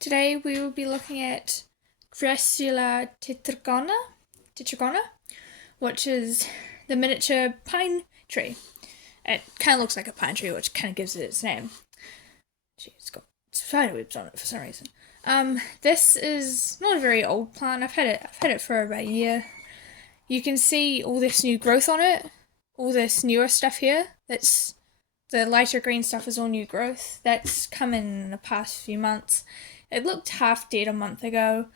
Today we will be looking at Crassula tetragona, which is the miniature pine tree. It kind of looks like a pine tree, which kind of gives it its name. It's got spiderwebs on it for some reason. This is not a very old plant. I've had it for about a year. You can see all this new growth on it, all this newer stuff here. That's the lighter green stuff is all new growth. That's come in the past few months. It looked half dead a month ago,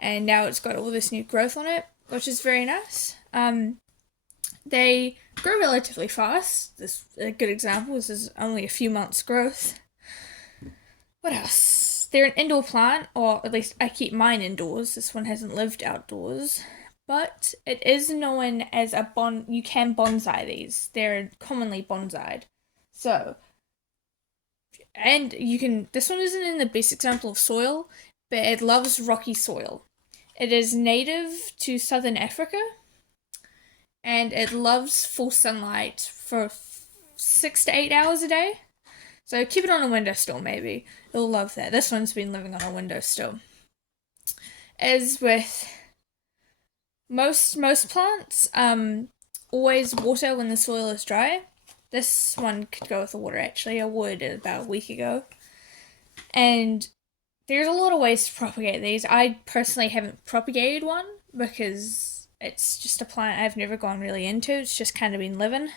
and now it's got all this new growth on it, which is very nice. They grow relatively fast. This a good example. This is only a few months growth. What else? They're an indoor plant, or at least I keep mine indoors. This one hasn't lived outdoors. But it is known as a you can bonsai these. They're commonly bonsaied. So, and you can, this one isn't in the best example of soil, but it loves rocky soil. It is native to southern Africa, and it loves full sunlight for 6 to 8 hours a day. So keep it on a windowsill, maybe. It'll love that. This one's been living on a windowsill. As with most plants, always water when the soil is dry. This one could go with the water, actually. I watered it about a week ago. And there's a lot of ways to propagate these. I personally haven't propagated one because it's just a plant I've never gone really into. It's just kind of been living.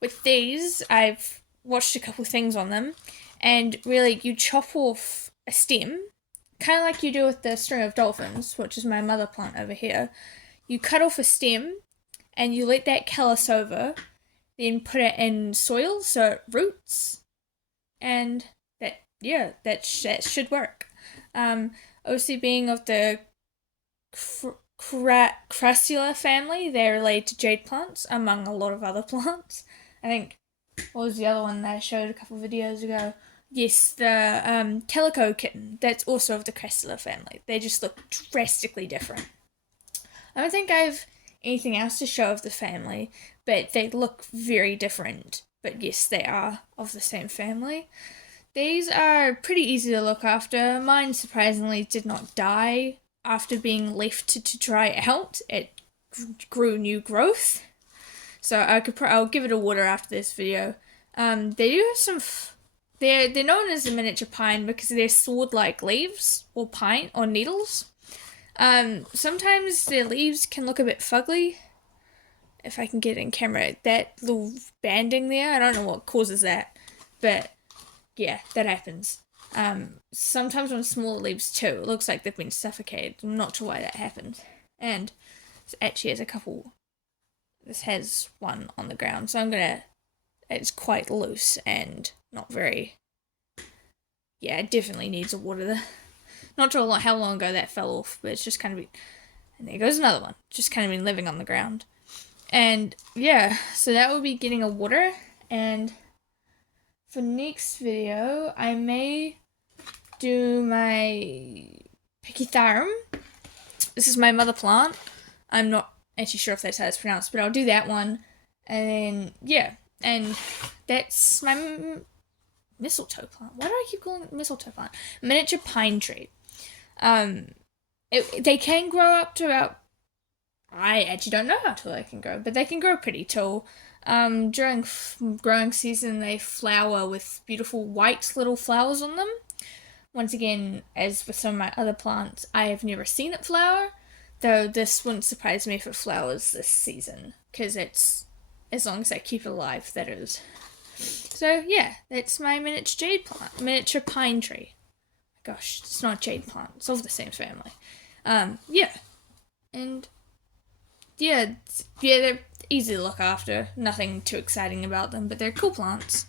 With these, I've watched a couple things on them, and really you chop off a stem, kind of like you do with the string of dolphins, which is my mother plant over here. You cut off a stem, and you let that callus over, then put it in soil so it roots, and that should work. Obviously, being of the Crassula family, they're related to jade plants, among a lot of other plants. I think, what was the other one that I showed a couple of videos ago? Yes, the calico kitten. That's also of the Crassula family. They just look drastically different. I don't think I have anything else to show of the family, but they look very different. But yes, they are of the same family. These are pretty easy to look after. Mine surprisingly did not die after being left to dry out. It grew new growth. So I'll give it a water after this video. They do have some. They're known as a miniature pine because they're sword-like leaves or pine or needles. Sometimes their leaves can look a bit fugly. If I can get it in camera, that little banding there, I don't know what causes that, but yeah, that happens. Sometimes on smaller leaves too, it looks like they've been suffocated. I'm not sure why that happens. And it actually has a couple. This has one on the ground, so it's quite loose and not very. Yeah, it definitely needs a water there. Not sure how long ago that fell off, but it's just kind of been. And there goes another one. Just kind of been living on the ground. And yeah, so that will be getting a water. And for next video, I may do my Pichytharum. This is my mother plant. I'm not actually sure if that's how it's pronounced, but I'll do that one. And then, yeah. And that's my mistletoe plant. Why do I keep calling it mistletoe plant? Miniature pine tree. They can grow up to about. I actually don't know how tall they can grow, but they can grow pretty tall. During growing season, they flower with beautiful white little flowers on them. Once again, as with some of my other plants, I have never seen it flower, though this wouldn't surprise me if it flowers this season, because it's, as long as I keep it alive, that is. So yeah, that's my miniature pine tree. Gosh, it's not a jade plant, it's of the same family. Yeah, and yeah, they're easy to look after. Nothing too exciting about them, but they're cool plants.